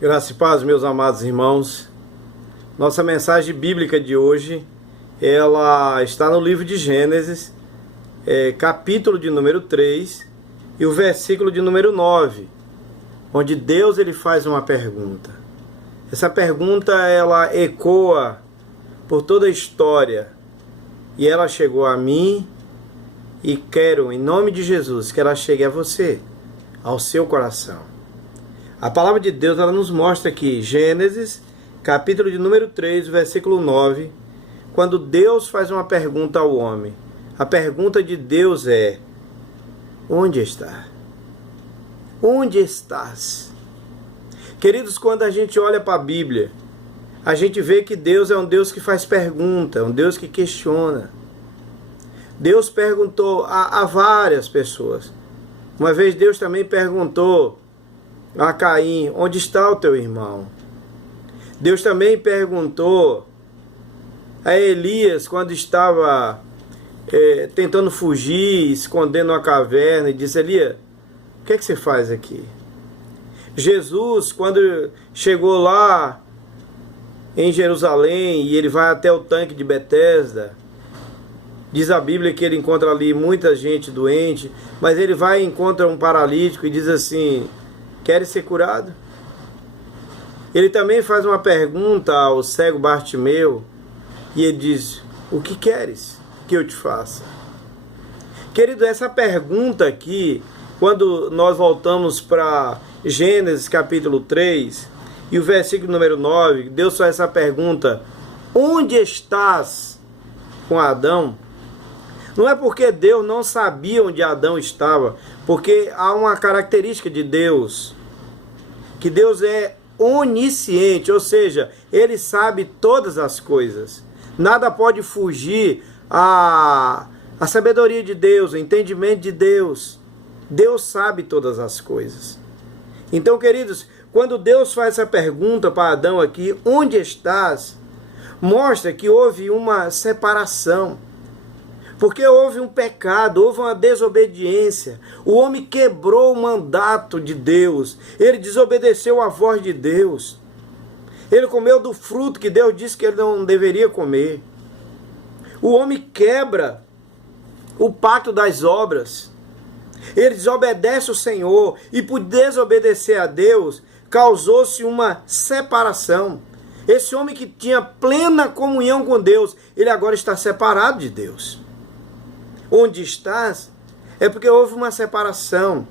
Graça e paz, meus amados irmãos. Nossa mensagem bíblica de hoje, ela está no livro de Gênesis, capítulo de número 3 e o versículo de número 9, onde Deus ele faz uma pergunta. Essa pergunta ela ecoa por toda a história e ela chegou a mim e quero, em nome de Jesus, que ela chegue a você, ao seu coração. A palavra de Deus ela nos mostra aqui, Gênesis, capítulo de número 3, versículo 9, quando Deus faz uma pergunta ao homem. A pergunta de Deus é: onde está? Onde estás? Queridos, quando a gente olha para a Bíblia, a gente vê que Deus é um Deus que faz pergunta, um Deus que questiona. Deus perguntou a várias pessoas. Uma vez Deus também perguntou a Caim: onde está o teu irmão? Deus também perguntou a Elias quando estava tentando fugir, escondendo uma caverna, e disse: Elias, o que é que você faz aqui? Jesus, quando chegou lá em Jerusalém e ele vai até o tanque de Betesda, diz a Bíblia que ele encontra ali muita gente doente, mas ele vai e encontra um paralítico e diz assim: queres ser curado? Ele também faz uma pergunta ao cego Bartimeu e ele diz: o que queres que eu te faça? Querido, essa pergunta aqui, quando nós voltamos para Gênesis capítulo 3 e o versículo número 9, Deus faz essa pergunta: onde estás com Adão? Não é porque Deus não sabia onde Adão estava, porque há uma característica de Deus, que Deus é onisciente, ou seja, Ele sabe todas as coisas. Nada pode fugir à sabedoria de Deus, ao entendimento de Deus. Deus sabe todas as coisas. Então, queridos, quando Deus faz essa pergunta para Adão aqui: onde estás? Mostra que houve uma separação. Porque houve um pecado, houve uma desobediência. O homem quebrou o mandato de Deus. Ele desobedeceu à voz de Deus. Ele comeu do fruto que Deus disse que ele não deveria comer. O homem quebra o pacto das obras. Ele desobedece o Senhor. E por desobedecer a Deus, causou-se uma separação. Esse homem que tinha plena comunhão com Deus, ele agora está separado de Deus. Onde estás? É porque houve uma separação.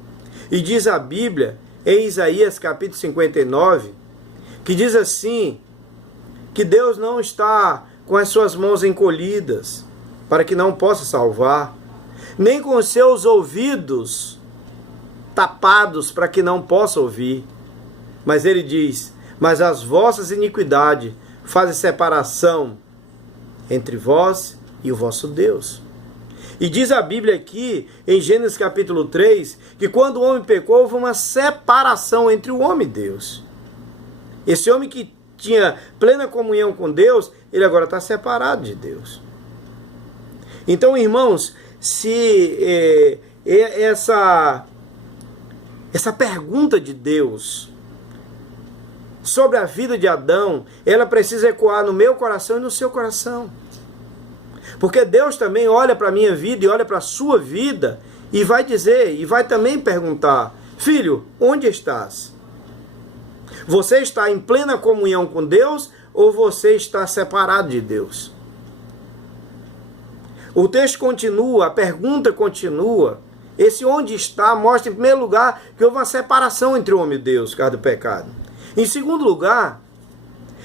E diz a Bíblia, em Isaías capítulo 59, que diz assim, que Deus não está com as suas mãos encolhidas, para que não possa salvar, nem com os seus ouvidos tapados, para que não possa ouvir. Mas ele diz: mas as vossas iniquidades fazem separação entre vós e o vosso Deus. E diz a Bíblia aqui, em Gênesis capítulo 3, que quando o homem pecou, houve uma separação entre o homem e Deus. Esse homem que tinha plena comunhão com Deus, ele agora está separado de Deus. Então, irmãos, se essa pergunta de Deus sobre a vida de Adão, ela precisa ecoar no meu coração e no seu coração. Porque Deus também olha para a minha vida e olha para a sua vida e vai dizer, e vai também perguntar: filho, onde estás? Você está em plena comunhão com Deus ou você está separado de Deus? O texto continua, a pergunta continua. Esse onde está mostra, em primeiro lugar, que houve uma separação entre o homem e Deus, por causa do pecado. Em segundo lugar,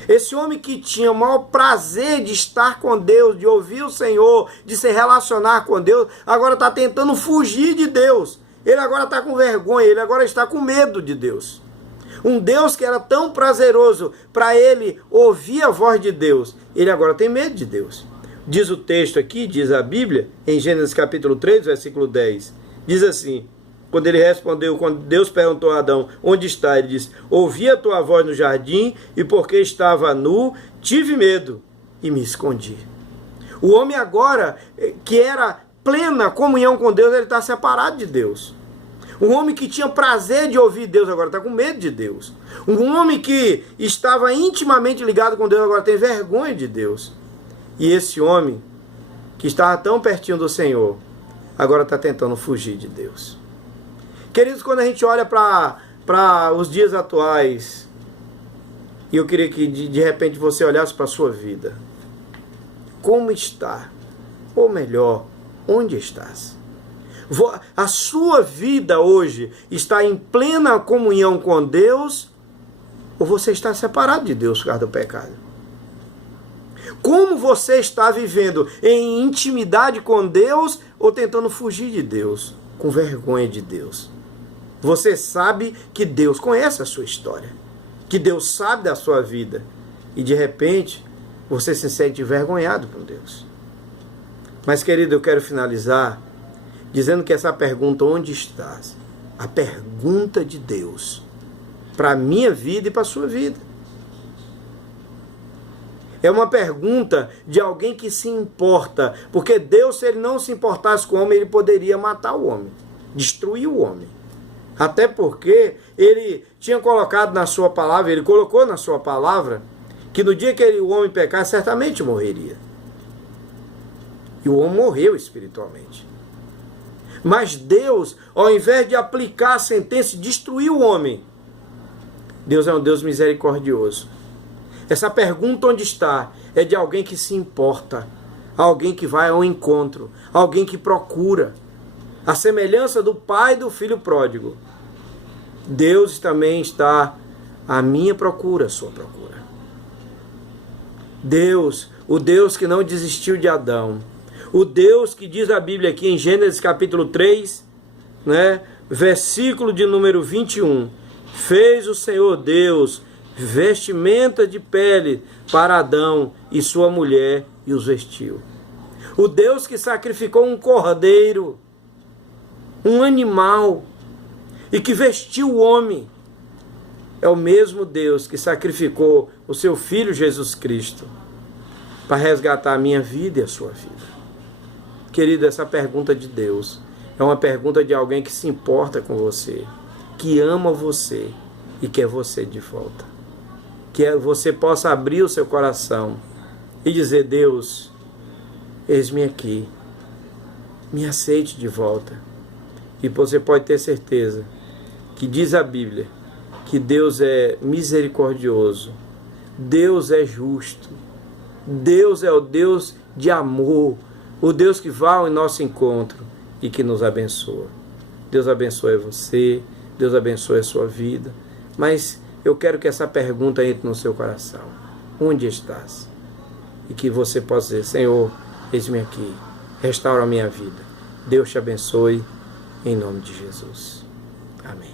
esse homem que tinha o maior prazer de estar com Deus, de ouvir o Senhor, de se relacionar com Deus, agora está tentando fugir de Deus. Ele agora está com vergonha, ele agora está com medo de Deus. Um Deus que era tão prazeroso para ele ouvir a voz de Deus, ele agora tem medo de Deus. Diz o texto aqui, diz a Bíblia, em Gênesis capítulo 3, versículo 10, diz assim: quando ele respondeu, quando Deus perguntou a Adão: onde está? Ele disse: ouvi a tua voz no jardim, e porque estava nu, tive medo e me escondi. O homem agora, que era plena comunhão com Deus, ele está separado de Deus. Um homem que tinha prazer de ouvir Deus, agora está com medo de Deus. Um homem que estava intimamente ligado com Deus, agora tem vergonha de Deus. E esse homem, que estava tão pertinho do Senhor, agora está tentando fugir de Deus. Queridos, quando a gente olha para os dias atuais, e eu queria que de repente você olhasse para a sua vida. Como está? Ou melhor, onde estás? A sua vida hoje está em plena comunhão com Deus, ou você está separado de Deus por causa do pecado? Como você está vivendo em intimidade com Deus ou tentando fugir de Deus, com vergonha de Deus? Você sabe que Deus conhece a sua história, que Deus sabe da sua vida, e de repente você se sente envergonhado com Deus. Mas, querido, eu quero finalizar dizendo que essa pergunta, onde estás? A pergunta de Deus para a minha vida e para a sua vida. É uma pergunta de alguém que se importa, porque Deus, se ele não se importasse com o homem, ele poderia matar o homem, destruir o homem. Até porque ele tinha colocado na sua palavra, ele colocou na sua palavra, que no dia que o homem pecar, certamente morreria. E o homem morreu espiritualmente. Mas Deus, ao invés de aplicar a sentença e destruir o homem, Deus é um Deus misericordioso. Essa pergunta, onde está, é de alguém que se importa, alguém que vai ao encontro, alguém que procura. A semelhança do pai e do filho pródigo, Deus também está à minha procura, à sua procura. Deus, o Deus que não desistiu de Adão, o Deus que diz a Bíblia aqui em Gênesis capítulo 3, versículo de número 21, fez o Senhor Deus vestimenta de pele para Adão e sua mulher e os vestiu. O Deus que sacrificou um cordeiro, um animal, e que vestiu o homem, é o mesmo Deus que sacrificou o seu Filho Jesus Cristo para resgatar a minha vida e a sua vida. Querido, essa pergunta de Deus é uma pergunta de alguém que se importa com você, que ama você e quer você de volta. Que você possa abrir o seu coração e dizer: Deus, eis-me aqui, me aceite de volta. E você pode ter certeza que diz a Bíblia que Deus é misericordioso, Deus é justo, Deus é o Deus de amor, o Deus que vai ao nosso encontro e que nos abençoa. Deus abençoe você, Deus abençoe a sua vida, mas eu quero que essa pergunta entre no seu coração. Onde estás? E que você possa dizer: Senhor, eis-me aqui, restaura a minha vida. Deus te abençoe, em nome de Jesus. Amém.